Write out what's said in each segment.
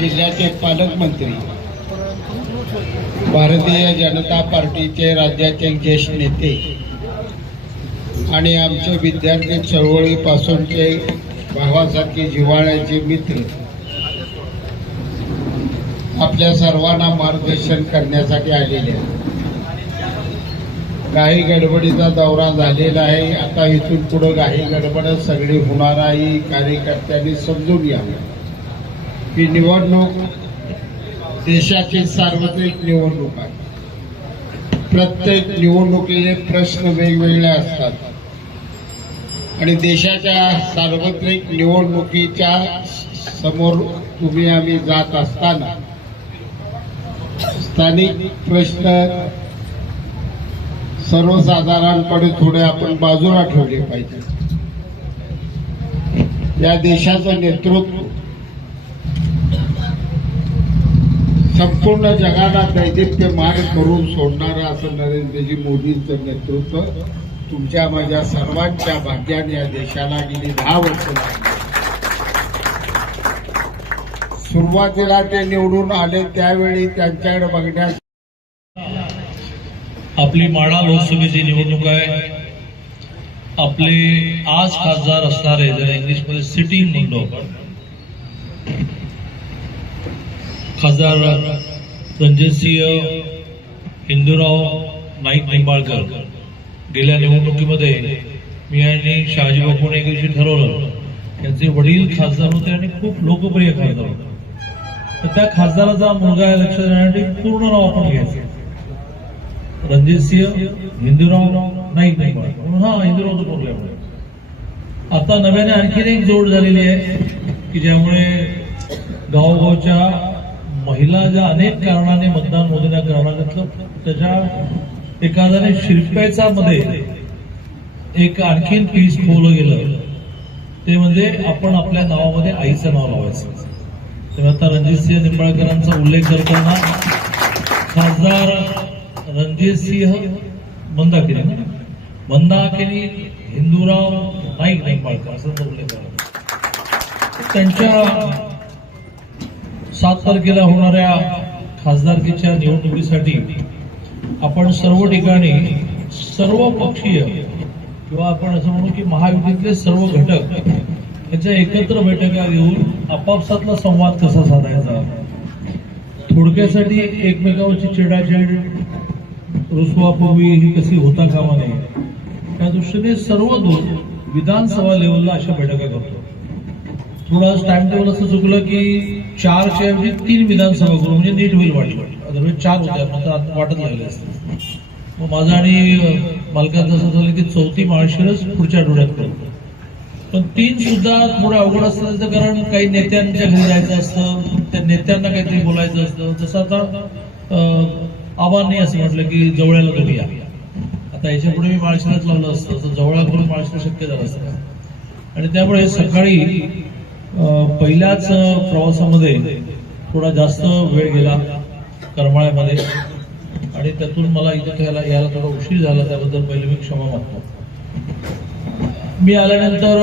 जिल्ह्याचे पालकमंत्री. भारतीय जनता पार्टीचे राज्याचे ज्येष्ठ नेते. आणि आमचे विद्यार्थी चळवळीपासूनचे भावासारखे जिव्हाळ्याचे मित्र. आपल्या सर्वांना मार्गदर्शन करण्यासाठी आलेले आहेत. काही गडबडीचा दौरा झालेला आहे. आता इथून पुढं काही गडबडच सगळी होणार आहे. कार्यकर्त्यांनी समजून घ्यावं. ही निवडणूक देशाची सार्वत्रिक निवडणूक आहे. प्रत्येक निवडणुकीचे प्रश्न वेगवेगळे असतात. आणि देशाच्या सार्वत्रिक निवडणुकीच्या समोर तुम्ही आम्ही जात असताना स्थानिक प्रश्न सर्वसाधारणपणे थोडे आपण बाजूला ठेवले पाहिजे. या देशाचं नेतृत्व संपूर्ण जगाला मार्ग करून सोडणारं असं नरेंद्रजी मोदींचं नेतृत्व तुमच्या माझ्या सर्वांच्या भाग्याने या देशाला गेली दहा वर्ष लागली. सुरुवातीला ते निवडून आले त्यावेळी त्यांच्याकडे बघण्यास आपली माळा लोकसभेची निवडणूक आहे. आपले आज खासदार असणारे जर इंग्लिशमध्ये सिटिंग म्हणतो आपण खासदार रणजितसिंह हिंदूराव नाईक निंबाळकर गेल्या निवडणुकीमध्ये मी आणि शहाजी बापूने एक दिवशी ठरवलं त्यांचे वडील खासदार होते आणि खूप लोकप्रिय खासदार होते. तर त्या खासदाराचा मुलगा आहे लक्षात येण्यासाठी पूर्ण नाव आपण घ्यायचं. रणजितसिंह हिंदूराव नाईक निंबाळकर. म्हणून हा हिंदूरावचं बोलल्या आता नव्याने आणखीन एक जोड झालेली आहे की ज्यामुळे गावोगावच्या महिला ज्या अनेक कारणाने मतदान मोदींना करावं घेतलं त्याच्या एखाद्याने शिरप्याचा मध्ये एक आणखीन पीस खोवलं गेलं ते म्हणजे आपण आपल्या नावामध्ये आईचं नाव लावायचं. तेव्हा आता रणजितसिंह निंबाळकरांचा उल्लेख करताना खासदार रणजितसिंह मंदाकिनी. मंदाकिनी हिंदूराव नाईक निंबाळकर असं उल्लेख आहे. त्यांच्या सात तारखेला होणाऱ्या खासदारकीच्या निवडणुकीसाठी आपण सर्व ठिकाणी सर्व पक्षीय किंवा आपण असं म्हणू की महायुतीतले सर्व घटक यांच्या एकत्र बैठका घेऊन आपापसातला संवाद कसा साधायचा? थोडक्यासाठी एकमेकावरची चिडाचिड रुसवापुरवी ही कशी होता कामा नये त्या दृष्टीने सर्व दोन विधानसभा लेवलला अशा बैठका करतो. थोडा टाइम टेबल असं चुकलं की चारच्या ऐवजी तीन विधानसभा करू म्हणजे नीट होईल वाटलं अदरवाईज चार होत्या आता वाटत लागले असते. मग माझं आणि मालकांचं असं झालं की चौथी माळशिरस पुढच्या आठवड्यात करतो पण तीन सुद्धा थोडं अवघड असतं त्याचं कारण काही नेत्यांच्या घरी जायचं असतं त्या नेत्यांना काहीतरी बोलायचं असतं. जसं आता आव्हान असं म्हटलं की जवळ्याला तुम्ही या. आता याच्यापुढे मी माळशिरस लावलं असतं तर जवळा करून माळशिरस शक्य झालं असतं. आणि त्यामुळे सकाळी पहिल्याच प्रवासामध्ये थोडा जास्त वेळ गेला करमाळ्यामध्ये. आणि त्यातून मला इथं यायला यायला थोडा उशीर झाला त्याबद्दल पहिले मी क्षमा मागतो. मी आल्यानंतर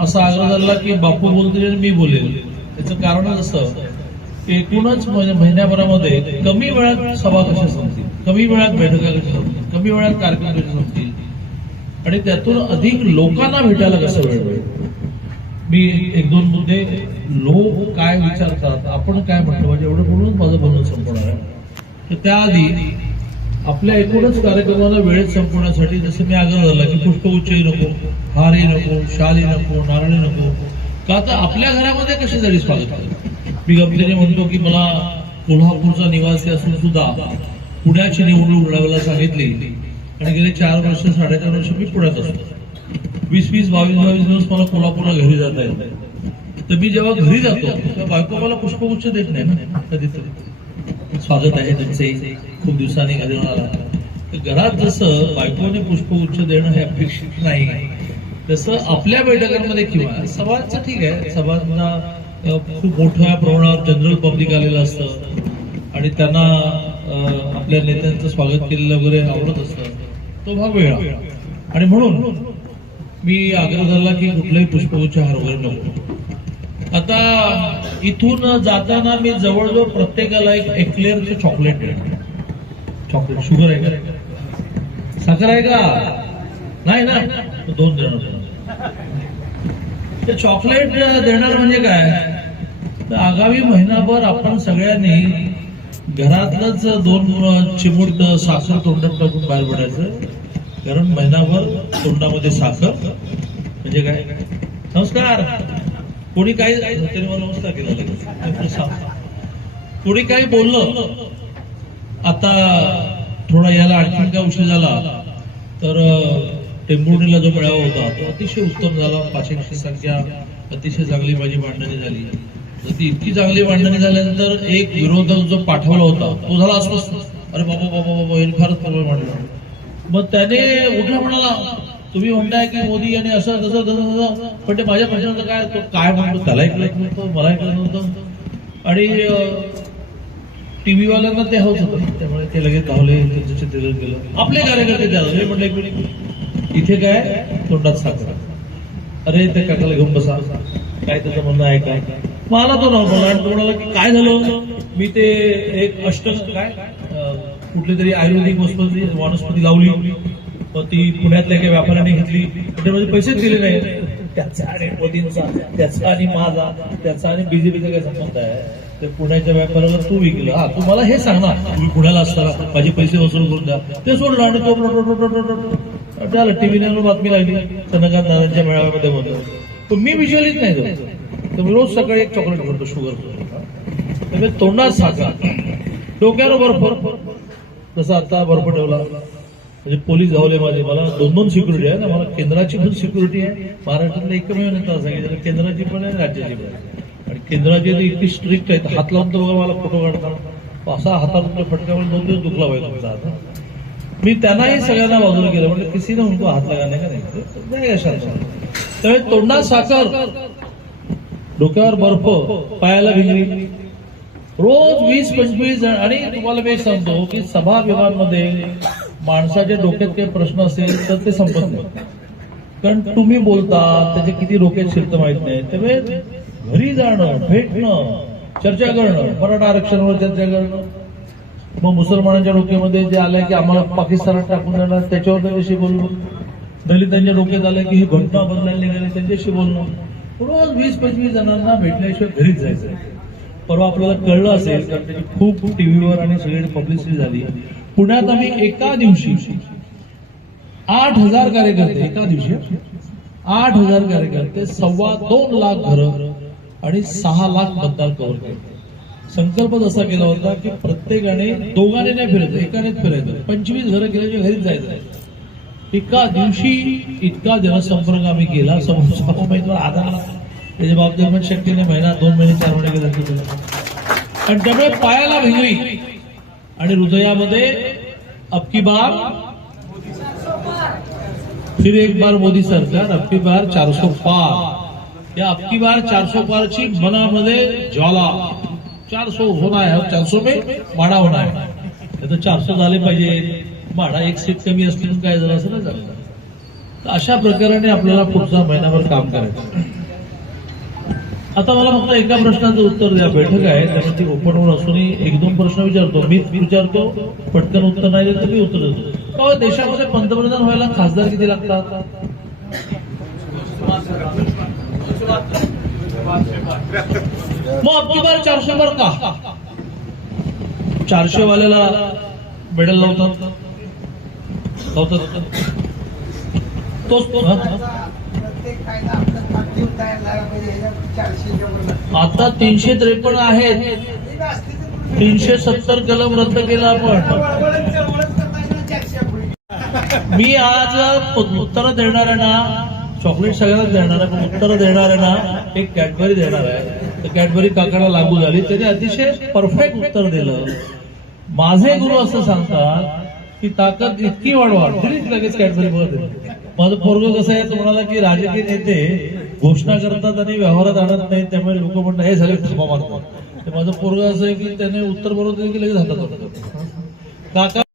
असा आग्रह झाला की बापू बोलतील आणि मी बोलेल. त्याचं कारणच असं की एकूणच महिन्याभरामध्ये कमी वेळात सभा कशा संपतील? कमी वेळात बैठका कशा संपतील? कमी वेळात कार्यक्रम कसे संपतील? आणि त्यातून अधिक लोकांना भेटायला कसं वेळ मिळेल? मी एक दोन मुद्दे लोक काय विचारतात आपण काय म्हणतो? म्हणजे एवढं बोलून माझं बोलणं संपवणार आहे. तर त्याआधी आपल्या एकूणच कार्यक्रमाला वेळेत संपवण्यासाठी जसं मी आग्रह झाला की पुष्पगुच्छही नको हारही नको शाली नको नारळी नको. का तर आपल्या घरामध्ये कशी जरी स्वागत केलं मी गमतीने म्हणतो की मला कोल्हापूरचा निवासी असून सुद्धा पुण्याची निवडणूक लढवायला सांगितली. आणि गेले चार वर्ष साडेचार वर्ष मी पुण्यात असतो. वीस वीस बावीस बावीस दिवस मला कोल्हापूरला घरी जाता येत. तर मी जेव्हा घरी जातो तेव्हा बायको मला पुष्पगुच्छ देत नाही ना कधीतरी. स्वागत आहे त्यांचे खूप दिवसांनी घरी आला. तर घरात जसं बायकोने पुष्पगुच्छ देणं हे अपेक्षित नाही तसं आपल्या बैठकांमध्ये किंवा सभांचं ठीक आहे. सभांना खूप मोठ्या प्रमाणावर जनरल पब्लिक आलेलं असतं. आणि त्यांना आपल्या नेत्यांचं स्वागत केलेलं वगैरे आवडत असतं. तो भाग वेगळा. आणि म्हणून मी आग्रह धरला की कुठलाही पुष्पगुच्छ हार वगैरे नको. आता इथून जाताना मी जवळजवळ प्रत्येकाला एक एक्लेअरचं चॉकलेट देणार चॉकलेट शुगर आहे का? साखर आहे का? नाही ना? दोन देणार ते चॉकलेट देणार म्हणजे काय? तर आगामी महिनाभर आपण सगळ्यांनी घरातलंच दोन चिमूट साखर तोंडात टाकून बाहेर पडायचं. कारण महिनाभर तोंडामध्ये साखर. म्हणजे काय? नमस्कार. कोणी काही मला नमस्कार केला लगेच. कोणी काही बोललं आता थोडा याला आणखीन काय उशीर झाला तर अं, जो मेळावा होता तो अतिशय उत्तम झाला. पाचशे संख्या अतिशय चांगली माझी मांडणी झाली. तर ती इतकी चांगली मांडणी झाल्यानंतर एक विरोधक जो पाठवला होता तो झाला अस्वस्थ. अरे बाबा बाबा बाबा हे फारच प्रबळ मांडला. मग त्याने उठला म्हणाला तुम्ही म्हणताय की मोदी आणि असं तसं तसं तसं. पण ते माझ्या प्रश्नाचं काय तो काय म्हणतो त्याला ऐकलं नव्हतं मला ऐकलं नव्हतं. आणि टीव्हीवाल्यांना ते हवंच होतं. त्यामुळे ते लगेच धावले त्यांचं चित्रीकरण केलं. आपले कार्यकर्ते त्याला म्हटलं एक इथे काय? तोंडात साखर. अरे ते काकाला घेऊन बसा. काय त्याचं म्हणणं आहे काय? मला तो नव्हता आणि तो म्हणाला की काय झालं मी ते एक अष्ट काय कुठली तरी आयुर्वेदिक वनस्पती वनस्पती लावली मग ती पुण्यातल्या एका व्यापाऱ्याने घेतली पण पैसेच दिले नाही त्याचा आणि मोदींचा त्याचा आणि माझा त्याचा आणि बीजेपीचा काय संबंध आहे ते पुण्याच्या व्यापाऱ्याला तू विकलं हा तू मला हे सांग ना तुम्ही पुण्याला असताना माझे पैसे वसूल करून द्या ते सोडलं आणि तो टीव्ही रो- झालं बातमी लागली चंद्रकांत दादांच्या मेळाव्यामध्ये म्हणतो मी विज्युअलीच नाही तो तर मी रोज सकाळी एक चॉकलेट करतो शुगर त्यामुळे तोंडात साखर डोक्यावर बर्फ जसं आता बर्फ ठेवला. म्हणजे पोलीस धावले माझे. मला दोन दोन सिक्युरिटी आहे ना. मला केंद्राची पण सिक्युरिटी आहे. महाराष्ट्रातला एकमेव नेता सांगितलं. केंद्राची पण आहे राज्याची पण आहे. आणि केंद्राची तर इतकी स्ट्रिक्ट आहेत. हात लावून तर बघा मला फोटो काढतात असा हातात फटक्यामुळे दोन दिवस दुखला पाहिजे तुमचा हात मी त्यांनाही सगळ्यांना बाजूला केलं. म्हणजे किसी म्हणतो उनको हात लागा का नाही? का नाही अशा त्यामुळे तोंडात साखर. डोक्यावर बर्फ पायाला भिंगरी रोज वीस पंचवीस जण आणि तुम्हाला मी सांगतो की सभा विभागामध्ये माणसाच्या डोक्यात काही प्रश्न असेल तर ते संपत नाही. कारण तुम्ही बोलता त्याचे किती डोक्यात शिरत माहीत नाही. त्यामुळे घरी जाणं भेटणं चर्चा करणं मराठा आरक्षणावर चर्चा करणं. मग मुसलमानांच्या डोक्यामध्ये जे आलंय की आम्हाला पाकिस्तानात टाकून देणार त्याच्यावर त्याच्याशी बोलणं. दलितांच्या डोक्यात आलं की ही घटना बदलायला निघाली त्यांच्याशी बोलणं. रोज वीस पंचवीस जणांना भेटल्याशिवाय घरीच जायचं परवा आपल्याला कळलं असेल कारण त्याची खूप टीव्हीवर आणि सगळी पब्लिसिटी झाली. पुण्यात आम्ही एका दिवशी आठ हजार कार्यकर्ते एका दिवशी आठ हजार कार्यकर्ते सव्वा दोन लाख घरं आणि सहा लाख मतदार कव्हर केले. संकल्प असा केला होता की प्रत्येकाने दोघांनी नाही फिरायचं एकानेच फिरायचं. पंचवीस घरं केल्याच्या घरीच जायचं एका दिवशी इतका जनसंपर्क आम्ही केला समोरचा उमेदवार आधारला त्याच्या बाबतीत पण शक्तीने महिना दोन महिने चार महिने गेला आणि त्यामुळे पायाला भिंगरी आणि हृदयामध्ये अबकी बार. फिर एक बार मोदी सरकार अबकी बार चारसो पार. या अबकी बार चारसो पारची मनामध्ये ज्वाला. चारसो होणार आहे चारसो में माडा होणार आहे. तर चारसो झाले पाहिजे माडा एक सीट कमी असली काय झालं असं नाही झालं. अशा प्रकाराने आपल्याला पुढचा महिनाभर काम करायचं. आता मला फक्त एका प्रश्नाचं उत्तर द्या. बैठक आहे त्यामुळे ती होऊन असूनही एक दोन प्रश्न विचारतो. मी विचारतो पटकन उत्तर नाही देत तर मी उत्तर देतो. हो, देशामध्ये पंतप्रधान व्हायला खासदार किती लागतात? मग आपली बार चारशे बार का? चारशे वाल्याला मेडल लावतात तोच आता तीनशे त्रेपन्न आहेत. तीनशे सत्तर कलम रद्द केला आपण. मी आज उत्तर देणार आहे ना चॉकलेट सगळ्यांना देणार आहे पण उत्तर देणार आहे ना एक कॅडबरी देणार आहे. तर कॅडबरी काकाला लागू झाली. त्याने अतिशय परफेक्ट उत्तर दिलं. माझे गुरु असं सांगतात की ताकद इतकी वाढवा दिलीच लगेच कॅडबरी बघत माझं पोरग कसं आहे तुम्हाला की राजकीय नेते घोषणा करतात आणि व्यवहारात आणत नाहीत त्यामुळे लोक म्हणतात हे झाले थापा मारतात माझं पोरग असं आहे की त्याने उत्तर बरोबर की लगेच हातात काका